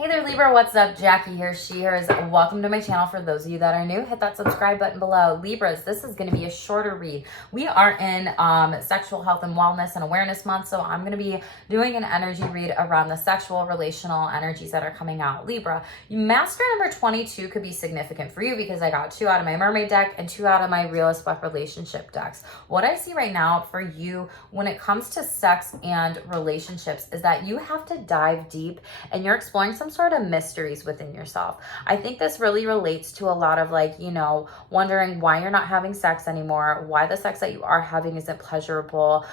Hey there, Libra. What's up? Jackie here, she, hers. Welcome to my channel. For those of you that are new, hit that subscribe button below. Libras, this is going to be a shorter read. We are in sexual health and wellness and awareness month, so I'm going to be doing an energy read around the sexual, relational energies that are coming out. Libra, master number 22 could be significant for you because I got 2 out of my mermaid deck and 2 out of my real as fuck relationship decks. What I see right now for you when it comes to sex and relationships is that you have to dive deep and you're exploring some sort of mysteries within yourself. I think this really relates to a lot of wondering why you're not having sex anymore, why the sex that you are having isn't pleasurable,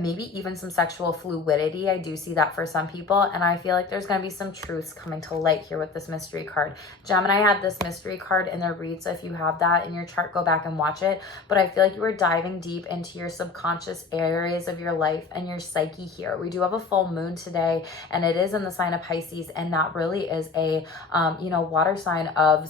maybe even some sexual fluidity. I do see that for some people, and I feel like there's going to be some truths coming to light here with this mystery card. Gemini had this mystery card in their read, so if you have that in your chart, go back and watch it. But I feel like you are diving deep into your subconscious areas of your life and your psyche here. We do have a full moon today, and it is in the sign of Pisces, and that really is a water sign of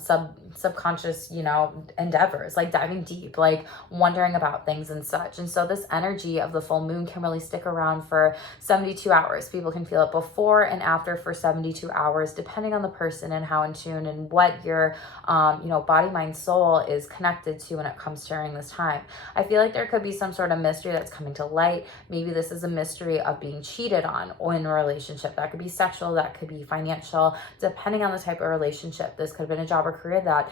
subconscious endeavors, like diving deep, like wondering about things and such. And so this energy of the full moon can really stick around for 72 hours. People can feel it before and after for 72 hours, depending on the person and how in tune and what your body, mind, soul is connected to when it comes during this time. I feel like there could be some sort of mystery that's coming to light. Maybe this is a mystery of being cheated on in a relationship. That could be sexual, that could be financial, depending on the type of relationship. This could have been a job or career that,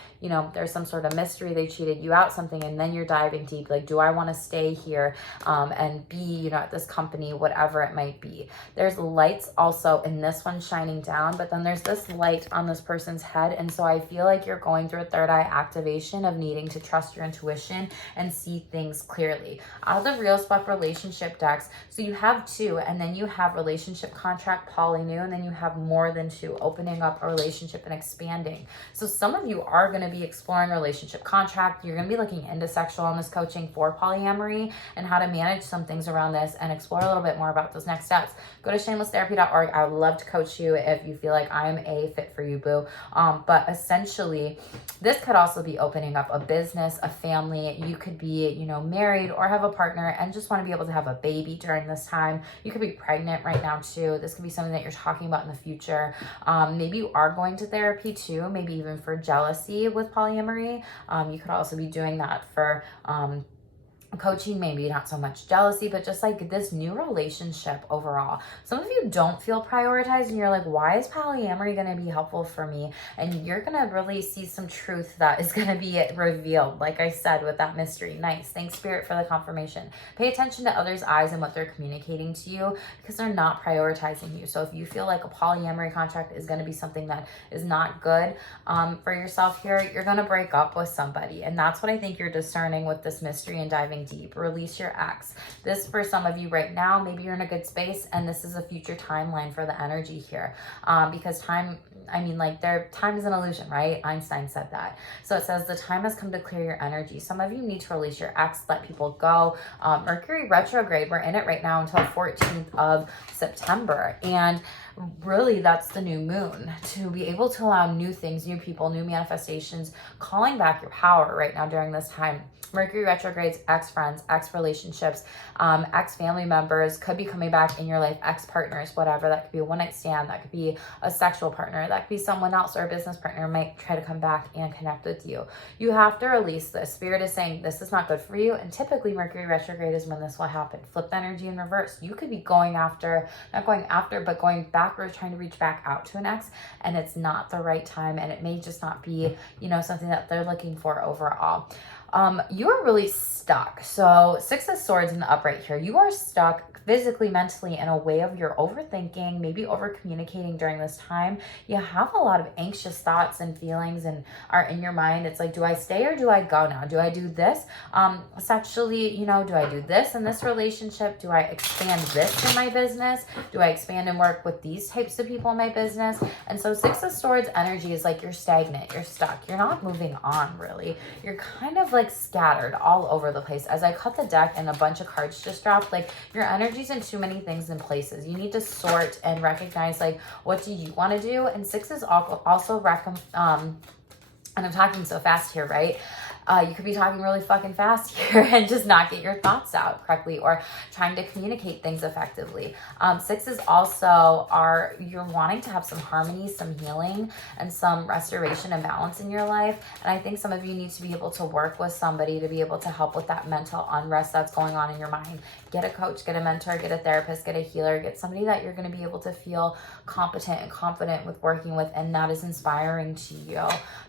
there's some sort of mystery, they cheated you out something, and then you're diving deep. Like, do I want to stay here and be, at this company, whatever it might be. There's lights also in this one shining down, but then there's this light on this person's head. And so I feel like you're going through a third eye activation of needing to trust your intuition and see things clearly. Out of the real spark relationship decks, so you have 2, and then you have relationship, contract, poly, new, and then you have more than 2, opening up a relationship and expanding. So some of you are going to be exploring relationship, contract. You're going to be looking into sexual wellness coaching for polyamory and how to manage some things around this and explore a little bit more about those next steps. Go to shamelesstherapy.org. I would love to coach you if you feel like I'm a fit for you, boo. But essentially, this could also be opening up a business, a family. You could be, married or have a partner and just want to be able to have a baby during this time. You could be pregnant right now too. This could be something that you're talking about in the future. Maybe you are going to therapy too, maybe even for jealousy with polyamory. You could also be doing that for coaching, maybe not so much jealousy, but just like this new relationship overall. Some of you don't feel prioritized and you're like, why is polyamory going to be helpful for me? And you're going to really see some truth that is going to be revealed, like I said, with that mystery. Nice. Thanks, Spirit, for the confirmation. Pay attention to others' eyes and what they're communicating to you because they're not prioritizing you. So if you feel like a polyamory contract is going to be something that is not good for yourself here, you're going to break up with somebody. And that's what I think you're discerning with this mystery and diving deep. Release your ex. This for some of you right now, maybe you're in a good space and this is a future timeline for the energy here. Because time is an illusion, right? Einstein said that. So it says the time has come to clear your energy. Some of you need to release your ex, let people go. Mercury retrograde, we're in it right now until 14th of September. And really that's the new moon to be able to allow new things, new people, new manifestations, calling back your power right now during this time. Mercury retrogrades, ex-friends, ex-relationships, ex-family members could be coming back in your life, ex-partners, whatever. That could be a one-night stand. That could be a sexual partner. That could be someone else or a business partner might try to come back and connect with you. You have to release this. Spirit is saying this is not good for you. And typically Mercury retrograde is when this will happen. Flip the energy in reverse. You could be going backwards, trying to reach back out to an ex, and it's not the right time. And it may just not be, something that they're looking for overall. You are really stuck. So 6 of Swords in the upright here. You are stuck physically, mentally in a way of you're overthinking, maybe over communicating during this time. You have a lot of anxious thoughts and feelings and are in your mind. It's like, do I stay or do I go now? Do I do this? Sexually, do I do this in this relationship? Do I expand this in my business? Do I expand and work with these types of people in my business? And so 6 of Swords energy is like you're stagnant, you're stuck, you're not moving on really. You're kind of like scattered all over the place. As I cut the deck and a bunch of cards just dropped, like your energy's in too many things and places. You need to sort and recognize like what do you want to do. And 6 is also and I'm talking so fast here, right? You could be talking really fucking fast here and just not get your thoughts out correctly, or trying to communicate things effectively. Sixes also you're wanting to have some harmony, some healing, and some restoration and balance in your life. And I think some of you need to be able to work with somebody to be able to help with that mental unrest that's going on in your mind. Get a coach, get a mentor, get a therapist, get a healer, get somebody that you're going to be able to feel competent and confident with working with, and that is inspiring to you.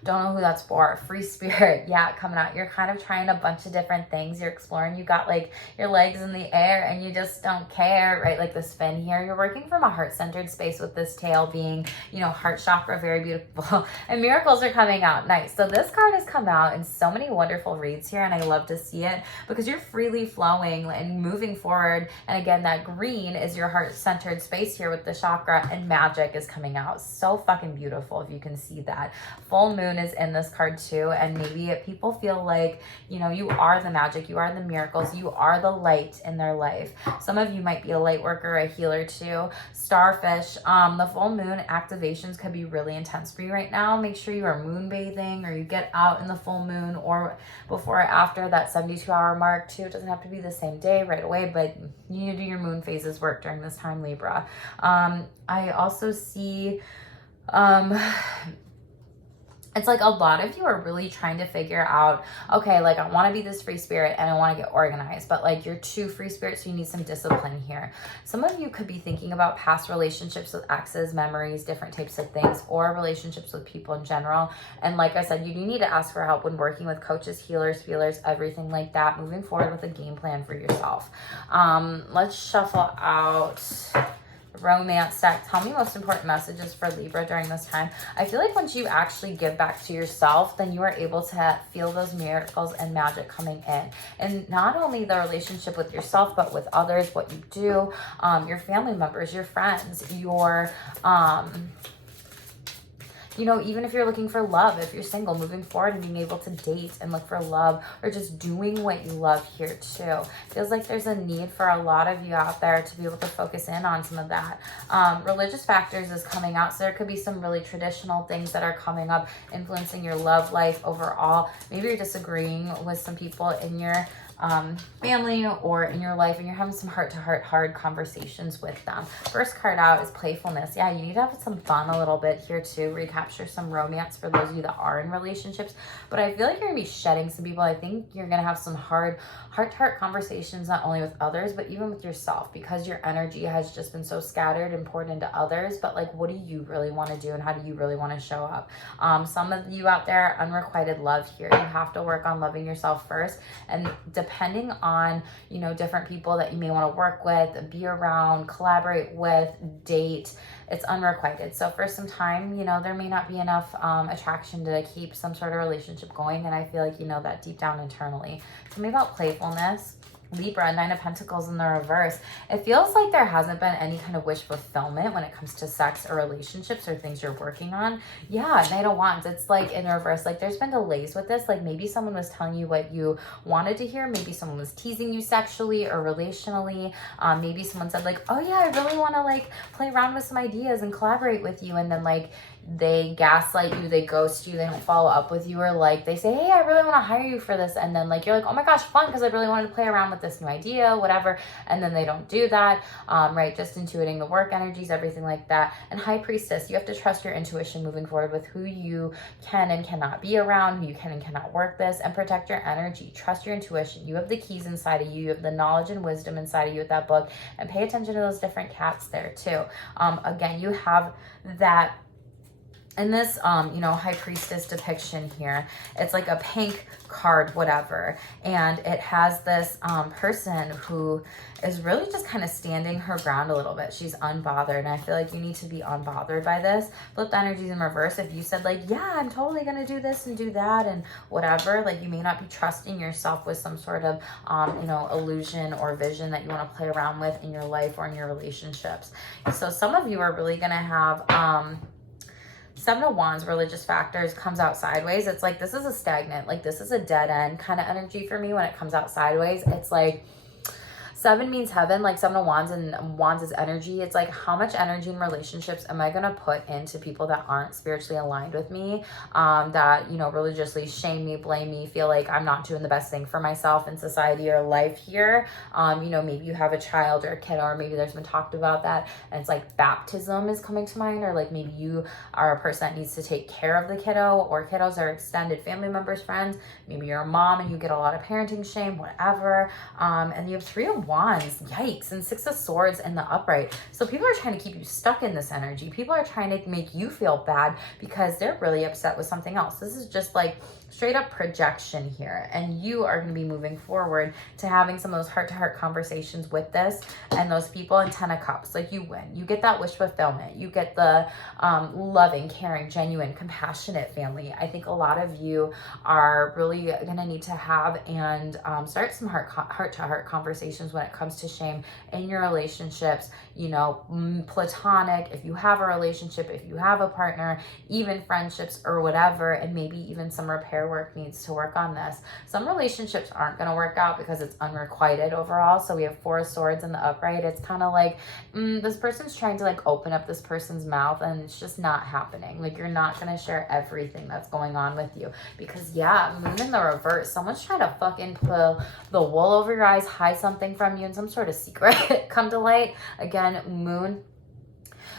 Don't know who that's for. Free spirit, yeah, coming out. You're kind of trying a bunch of different things. You're exploring. You got like your legs in the air and you just don't care, right? Like this fin here. You're working from a heart-centered space with this tail being, heart chakra, very beautiful. And miracles are coming out. Nice. So this card has come out in so many wonderful reads here, and I love to see it because you're freely flowing and moving forward. And again, that green is your heart-centered space here with the chakra, and magic is coming out. So fucking beautiful if you can see that. Full moon is in this card too, and maybe people feel like, you are the magic, you are the miracles, you are the light in their life. Some of you might be a light worker, a healer too. Starfish, the full moon activations could be really intense for you right now. Make sure you are moon bathing, or you get out in the full moon, or before or after that 72-hour mark too. It doesn't have to be the same day right away, but you need to do your moon phases work during this time, Libra. I also see it's like a lot of you are really trying to figure out, okay, like I want to be this free spirit and I want to get organized, but like you're too free spirit, so you need some discipline here. Some of you could be thinking about past relationships with exes, memories, different types of things, or relationships with people in general. And like I said, you do need to ask for help when working with coaches, healers, feelers, everything like that, moving forward with a game plan for yourself. Let's shuffle out romance deck. Tell me most important messages for Libra during this time. I feel like once you actually give back to yourself, then you are able to feel those miracles and magic coming in. And not only the relationship with yourself, but with others, what you do, your family members, your friends, your even if you're looking for love, if you're single, moving forward and being able to date and look for love, or just doing what you love here too. Feels like there's a need for a lot of you out there to be able to focus in on some of that. Religious factors is coming out, so there could be some really traditional things that are coming up, influencing your love life overall. Maybe you're disagreeing with some people in your family or in your life, and you're having some heart-to-heart hard conversations with them. First card out is playfulness. Yeah, you need to have some fun a little bit here too, recapture some romance for those of you that are in relationships. But I feel like you're gonna be shedding some people. I think you're gonna have some heart-to-heart conversations, not only with others, but even with yourself, because your energy has just been so scattered and poured into others. But like, what do you really want to do, and how do you really want to show up? Some of you out there, unrequited love here. You have to work on loving yourself first, and depending on, different people that you may want to work with, be around, collaborate with, date, it's unrequited. So for some time, there may not be enough attraction to keep some sort of relationship going. And I feel like you know that deep down internally. Tell me about playfulness. Libra, 9 of Pentacles in the reverse. It feels like there hasn't been any kind of wish fulfillment when it comes to sex or relationships or things you're working on. Yeah, Knight of Wands, it's like in reverse. Like there's been delays with this. Like maybe someone was telling you what you wanted to hear. Maybe someone was teasing you sexually or relationally. Maybe someone said like, oh yeah, I really want to like play around with some ideas and collaborate with you. And then like they gaslight you, they ghost you, they don't follow up with you, or like they say, hey, I really want to hire you for this, and then like you're like, oh my gosh, fun, because I really wanted to play around with this new idea, whatever, and then they don't do that. Right, just intuiting the work energies, everything like that. And High Priestess, you have to trust your intuition moving forward with who you can and cannot be around, who you can and cannot work this, and protect your energy. Trust your intuition. You have the keys inside of you, you have the knowledge and wisdom inside of you with that book, and pay attention to those different cats there too. Again, you have that. In this, High Priestess depiction here, it's like a pink card, whatever. And it has this person who is really just kind of standing her ground a little bit. She's unbothered. And I feel like you need to be unbothered by this. Flip the energies in reverse. If you said like, yeah, I'm totally going to do this and do that and whatever, like you may not be trusting yourself with some sort of, illusion or vision that you want to play around with in your life or in your relationships. So some of you are really going to have, 7 of Wands, religious factors, comes out sideways. It's like, this is a stagnant, like this is a dead end kind of energy for me when it comes out sideways. It's like Seven means heaven, like Seven of Wands, and Wands is energy. It's like, how much energy in relationships am I going to put into people that aren't spiritually aligned with me, that, you know, religiously shame me, blame me, feel like I'm not doing the best thing for myself in society or life here. You know, maybe you have a child or a kid, or maybe there's been talked about that, and it's like baptism is coming to mind, or like maybe you are a person that needs to take care of the kiddo, or kiddos are extended family members, friends. Maybe you're a mom and you get a lot of parenting shame, whatever. And you have Three of Wands, yikes, and Six of Swords in the upright. So people are trying to keep you stuck in this energy. People are trying to make you feel bad because they're really upset with something else. This is just like straight up projection here, and you are going to be moving forward to having some of those heart-to-heart conversations with this and those people. In Ten of Cups, like, you win, you get that wish fulfillment, you get the loving, caring, genuine, compassionate family. I think a lot of you are really going to need to have and start some heart-to-heart conversations when it comes to shame in your relationships, you know, platonic, if you have a relationship, if you have a partner, even friendships or whatever, and maybe even some repair work needs to work on this. Some relationships aren't going to work out because it's unrequited overall. So we have Four of Swords in the upright. It's kind of like this person's trying to like open up this person's mouth, and it's just not happening. Like, you're not going to share everything that's going on with you because, yeah, Moon in the reverse, someone's trying to fucking pull the wool over your eyes, hide something from you, and some sort of secret come to light. Again, Moon.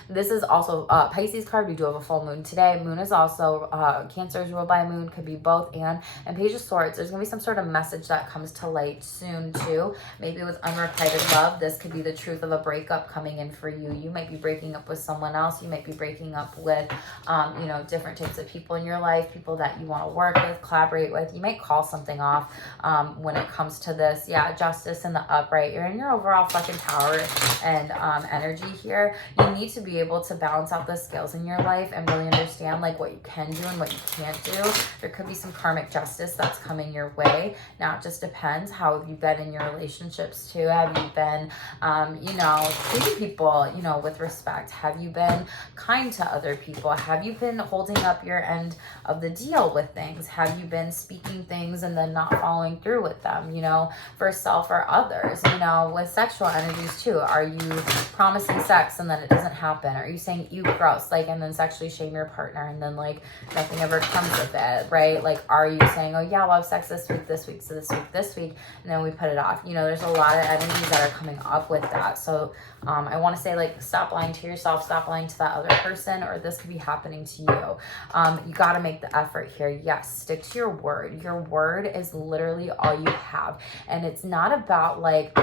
This is also Pisces card. We do have a full moon today. Moon is also Cancer is ruled by a moon. Could be both and Page of Swords. There's gonna be some sort of message that comes to light soon too. Maybe with unrequited love. This could be the truth of a breakup coming in for you. You might be breaking up with someone else. You might be breaking up with you know, different types of people in your life, people that you want to work with, collaborate with. You might call something off when it comes to this. Yeah, Justice in the upright. You're in your overall fucking power and energy here. You need to be able to balance out the scales in your life and really understand like what you can do and what you can't do. There could be some karmic justice that's coming your way. Now it just depends. How have you been in your relationships too? Have you been you know, treating people, you know, with respect? Have you been kind to other people? Have you been holding up your end of the deal with things? Have you been speaking things and then not following through with them, you know, for self or others? You know, with sexual energies too, are you promising sex and then it doesn't happen? Are you saying ew, gross, like, and then sexually shame your partner and then like nothing ever comes of it, right? Like, are you saying, oh yeah, we'll have sex this week, so this week, and then we put it off? You know, there's a lot of energies that are coming up with that. So I want to say, like, stop lying to yourself, stop lying to that other person, or this could be happening to you. You got to make the effort here. Yes, stick to your word. Your word is literally all you have. And it's not about like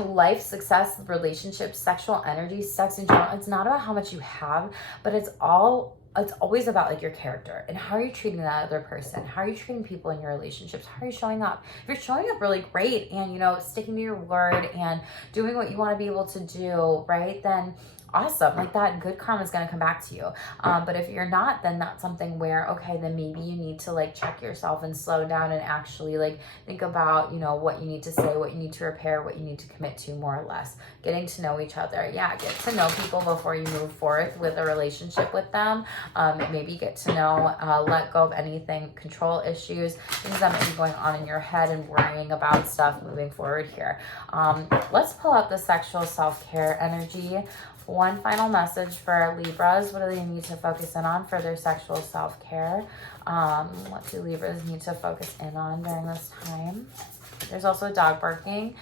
life, success, relationships, sexual energy, sex in general. It's not about how much you have, but it's always about like your character and how are you treating that other person? How are you treating people in your relationships? How are you showing up? If you're showing up really great and, you know, sticking to your word and doing what you want to be able to do, right, then awesome. Like, that good karma is going to come back to you. But if you're not, then that's something where, okay, then maybe you need to like check yourself and slow down and actually like think about, you know, what you need to say, what you need to repair, what you need to commit to, more or less. Getting to know each other. Yeah, get to know people before you move forth with a relationship with them. Maybe get to know, let go of anything, control issues, things that might be going on in your head and worrying about stuff moving forward here. Let's pull out the sexual self-care energy. One final message for Libras. What do they need to focus in on for their sexual self-care? What do Libras need to focus in on during this time? There's also dog barking.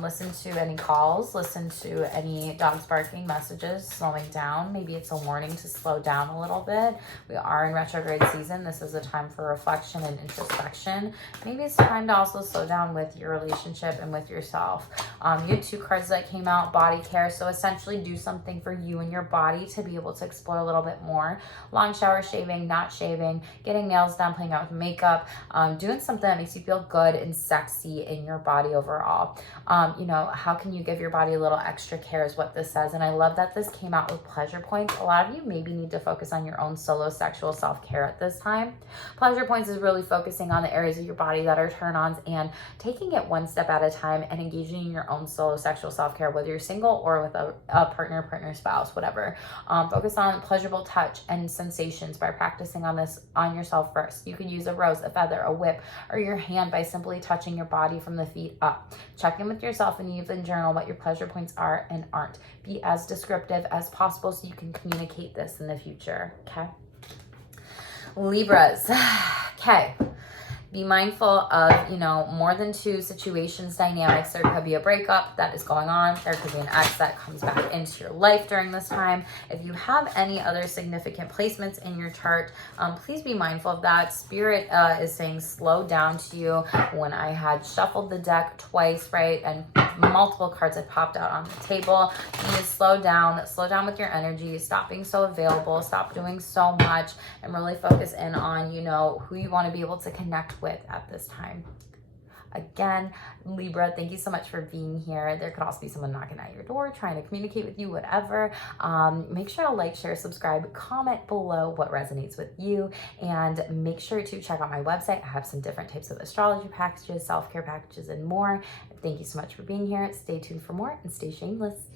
Listen to any calls. Listen to any dogs barking messages, slowing down. Maybe it's a warning to slow down a little bit. We are in retrograde season. This is a time for reflection and introspection. Maybe it's time to also slow down with your relationship and with yourself. You had two cards that came out, body care. So essentially do something for you and your body to be able to explore a little bit more. Long shower, shaving, not shaving, getting nails done, playing out with makeup, doing something that makes you feel good and sexy in your body overall. You know, how can you give your body a little extra care is what this says. And I love that this came out with pleasure points. A lot of you maybe need to focus on your own solo sexual self-care at this time. Pleasure points is really focusing on the areas of your body that are turn-ons and taking it one step at a time and engaging in your own solo sexual self-care, whether you're single or with a partner, spouse, whatever. Focus on pleasurable touch and sensations by practicing on this on yourself first. You can use a rose, a feather, a whip, or your hand by simply touching your body body from the feet up. Check in with yourself and even journal what your pleasure points are and aren't. Be as descriptive as possible so you can communicate this in the future, okay? Libras, okay. Be mindful of, more than two situations, dynamics. There could be a breakup that is going on. There could be an ex that comes back into your life during this time. If you have any other significant placements in your chart, please be mindful of that. Spirit is saying slow down to you. When I had shuffled the deck twice, right, and multiple cards had popped out on the table, you need to slow down with your energy, stop being so available, stop doing so much, and really focus in on, who you want to be able to connect with at this time. Again, Libra, thank you so much for being here. There could also be someone knocking at your door, trying to communicate with you, whatever. Make sure to like, share, subscribe, comment below what resonates with you, and make sure to check out my website. I have some different types of astrology packages, self-care packages, and more. Thank you so much for being here. Stay tuned for more and stay shameless.